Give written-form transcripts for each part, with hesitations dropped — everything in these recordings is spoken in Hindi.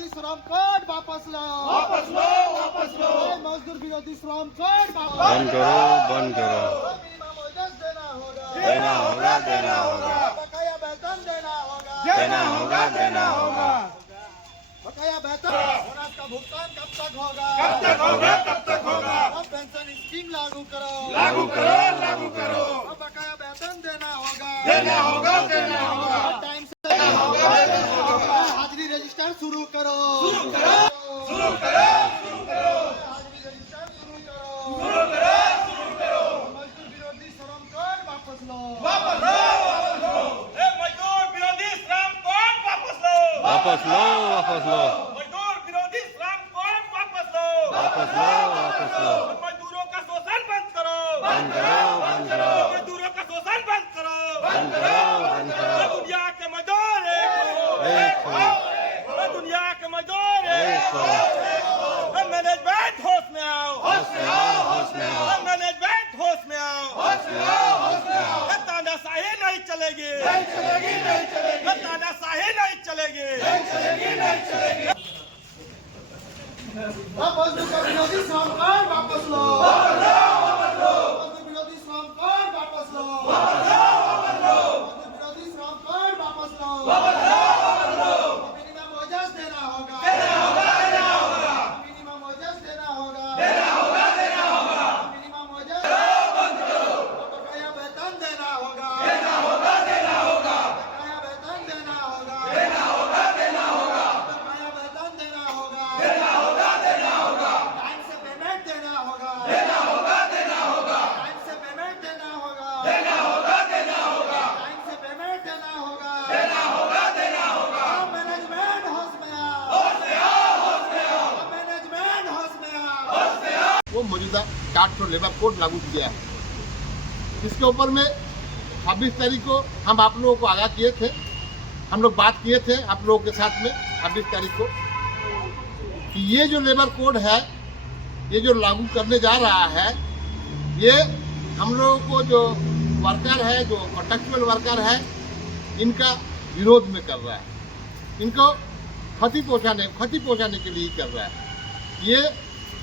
विरोधी श्रम कोड वापस लो, वापस लो, वापस लो। मजदूर विरोधी श्रम कोड बंद करो, बंद करो। मिनिमम वेजेस देना होगा, देना होगा, देना होगा, बकाया वेतन देना होगा, देना होगा, देना होगा। बकाया वेतन बोनस का भुगतान कब तक होगा, कब तक होगा, कब तक होगा। अब पेंशन स्कीम लागू करो, लागू करो, लागू करो। अब बकाया वेतन देना होगा, देना होगा, देना होगा। टाइम से देना होगा, देना होगा। हाजिरी रजिस्टर शुरू करो, शुरू करो, शुरू करो, शुरू करो। हाजिरी रजिस्टर शुरू करो, शुरू करो, शुरू करो। मजदूर विरोधी श्रम कोड वापस लो, वापस लो, वापस लो। मजदूर विरोधी श्रम कोड वापस लो। वापस लो, वापस लो, मजदूर विरोधी श्रम कोड वापस लो। वापस लो, वापस लो। मजदूरों का शोषण बंद करो, बंद करो, बंद करो, मजदूरों का शोषण बंद करो, बंद करो, बंद करो। दुनिया के मजदूर एक हो, दुनिया के मजदूर एक हो। मैनेजमेंट होश में आओ, होश में आओ, होश में आओ, मैनेजमेंट होश में आओ, होश में आओ, होश में आओ। तानाशाही नहीं चलेगी, नहीं चलेगी, नहीं चलेगी, तानाशाही नहीं चलेगी, नहीं चलेगी, नहीं चलेगी। अब मजदूर का विरोधी श्रम कोड वापस लो, मजदूर विरोधी श्रम कोड वापस लो, मजदूर विरोधी श्रम कोड वापस लो, मिनिमम वेजेस देना होगा, मिनिमम वेजेस देना होगा, मिनिमम वेजेस, बकाया वेतन देना होगा, बकाया वेतन देना होगा, बकाया वेतन देना होगा, टाइम से पेमेंट देना होगा, टाइम से पेमेंट देना होगा, टाइम से पेमेंट देना होगा, मैनेजमेंट होश में आओ, मैनेजमेंट होश में आओ। वो मौजूदा काट और लेबर कोड लागू किया है। इसके ऊपर में 26 तारीख को हम आप लोगों को आगाह किए थे, हम लोग बात किए थे आप लोगों के साथ में 26 तारीख को कि ये जो लेबर कोड है, ये जो लागू करने जा रहा है, ये हम लोगों को जो वर्कर है, जो कॉन्ट्रैक्चुअल वर्कर है, इनका विरोध में कर रहा है, इनको क्षति पहुंचाने के लिए कर रहा है। ये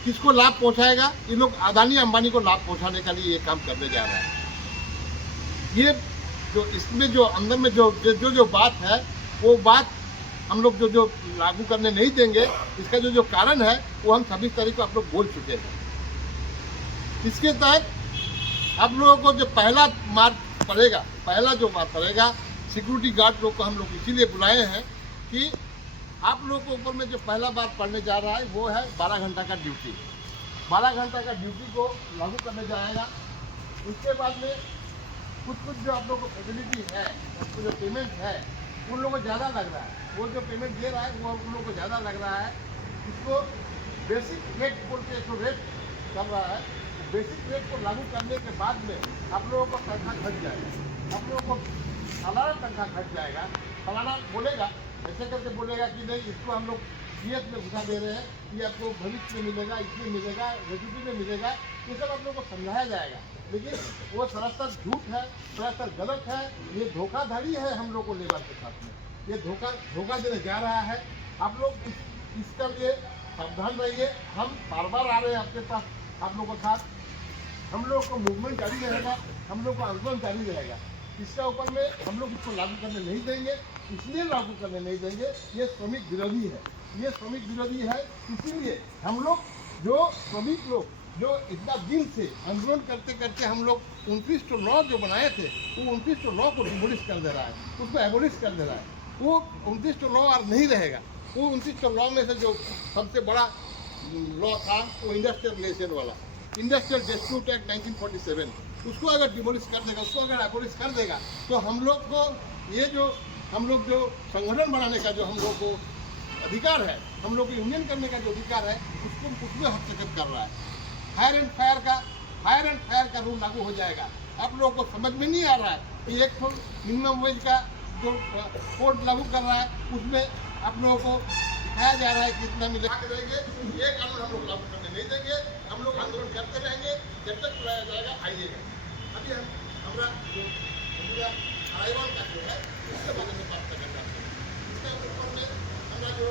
किसको लाभ पहुंचाएगा? ये लोग अदानी अंबानी को लाभ पहुंचाने के लिए ये काम करने जा रहा है। ये जो इसमें जो अंदर में जो बात है, वो बात हम लोग जो लागू करने नहीं देंगे, इसका जो कारण है वो हम 26 तारीख को आप लोग बोल चुके हैं। इसके तहत आप लोगों को जो पहला मार पड़ेगा, सिक्योरिटी गार्ड लोग को हम लोग इसीलिए बुलाए हैं कि आप लोगों के ऊपर में जो पहला बार पड़ने जा रहा है वो है 12 घंटा का ड्यूटी। 12 घंटा का ड्यूटी को लागू करने जाएगा। उसके बाद में कुछ जो आप लोगों को फैसिलिटी है, आपको जो पेमेंट है, उन लोगों को ज़्यादा लग रहा है। वो जो पेमेंट दे रहा है वो उन लोगों को ज़्यादा लग रहा है। इसको बेसिक रेट बोल के एक रेट चल रहा है। बेसिक रेट को लागू करने के बाद में आप लोगों को तनख्वाह घट जाएगा, आप लोगों को सालाना तनख्वाह घट जाएगा। सालाना बोलेगा, ऐसे करके बोलेगा कि नहीं, इसको हम लोग नियत में घुसा दे रहे हैं, ये आपको भविष्य में मिलेगा, इसमें मिलेगा, रेजिड्यू में मिलेगा, ये सब आप लोग को समझाया जाएगा। लेकिन वो सरासर झूठ है, सरासर गलत है। ये धोखाधड़ी है हम लोग को लेबर के साथ में, ये धोखा देने जा रहा है। आप लोग इसका लिए सावधान रहिए। हम बार बार आ रहे हैं आपके पास, आप लोगों के साथ। हम लोग को मूवमेंट जारी रहेगा, हम लोग को आंदोलन जारी रहेगा। इसका ऊपर में हम लोग इसको लागू करने नहीं देंगे। इसलिए लागू करने नहीं देंगे, ये श्रमिक विरोधी है, ये श्रमिक विरोधी है। इसीलिए हम लोग जो श्रमिक लोग जो इतना दिन से आंदोलन करते करते हम लोग 29 जो बनाए थे, वो 29 को डिमोलिश कर दे रहा है, उसको एबोलिश कर दे रहा है। वो 29 और नहीं रहेगा। वो 29 में से जो सबसे बड़ा लॉ था वो इंडस्ट्रियल रिलेशन वाला, इंडस्ट्रियल डिस्प्यूट एक्ट 1947, उसको अगर डिमोलिश कर देगा, उसको अगर एबोलिश कर देगा, तो हम लोग को ये जो हम लोग जो संगठन बनाने का जो हम लोग को अधिकार है, हम लोग को यूनियन करने का जो अधिकार है, उसको उसमें हस्तक्षेप कर रहा है। फायर एंड फायर का रूल लागू हो जाएगा। आप लोगों को समझ में नहीं आ रहा है कि एक तो मिनिमम वेज का जो कोड लागू कर रहा है, उसमें आप लोगों को दिखाया जा रहा है कि कितना मिलेगा। ये कानून हम लोग लागू करने नहीं देंगे। हम लोग आंदोलन करते रहेंगे जब तक बुलाया जाएगा, आइएगा। अभी हमारा जो अराइवल का जो है उसके बारे में बात करना चाहते हैं। इसके ऊपर में हमारा जो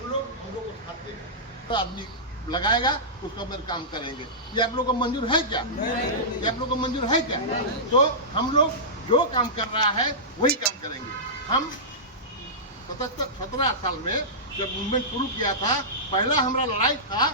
उन लोग हम लोग को साथ देंगे, तो आदमी लगाएगा उसको हम काम करेंगे। ये आप लोग को मंजूर है क्या? ये आप लोग को मंजूर है क्या? तो हम लोग जो काम कर रहा है वही काम करेंगे। हम 17 साल में जब मूवमेंट शुरू किया था, पहला हमारा लड़ाई था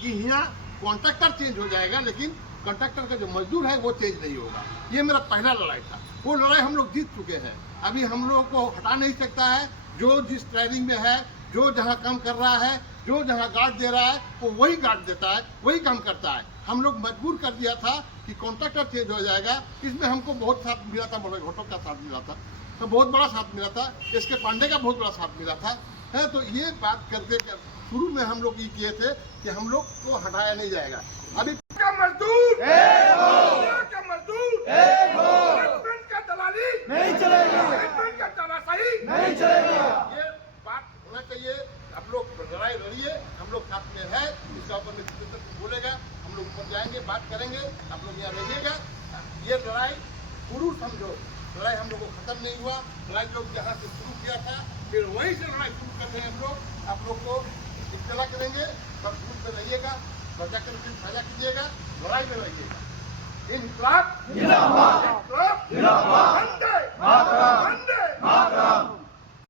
कि यहाँ कॉन्ट्रैक्टर चेंज हो जाएगा, लेकिन कॉन्ट्रैक्टर का जो मजदूर है वो चेंज नहीं होगा। ये मेरा पहला लड़ाई था। वो लड़ाई हम लोग जीत चुके हैं। अभी हम लोग को हटा नहीं सकता है। जो जिस ट्रेनिंग में है, जो जहाँ काम कर रहा है, जो जहाँ गार्ड दे रहा है, वो वही गार्ड देता है, वही काम करता है। हम लोग मजबूर कर दिया था कि कॉन्ट्रैक्टर चेंज हो जाएगा। इसमें हमको बहुत साथ मिला था, मनोज घोटक का साथ मिला था, तो बहुत बड़ा साथ मिला था, एस.के. पांडे का बहुत बड़ा साथ मिला था। है तो ये बात करके शुरू में हम लोग ये किए थे कि हम लोग को हटाया नहीं जाएगा। अभी का मजदूर का मजदूर का दलाली नहीं चलेगा, का तानाशाही नहीं चलेगा। ये बात होना चाहिए। आप लोग लड़ाई लड़िए, हम लोग साथ में है। इसका ऊपर में बोलेगा, हम लोग ऊपर जाएंगे, बात करेंगे, आप लोग यहाँ रहिएगा। ये लड़ाई शुरू समझो, लड़ाई हम लोग को खत्म नहीं हुआ। लड़ाई लोग जहाँ से शुरू किया था, फिर वहीं से लड़ाई शुरू कर रहे हैं हम लोग। आप लोग को इत्तला करेंगे, सब ग्रुप में रहिएगा, सजा कर फिर सजा कीजिएगा, लड़ाई में रहिएगा। इनकलाब जिंदाबाद, इनकलाब जिंदाबाद, वंदे मातरम, वंदे मातरम।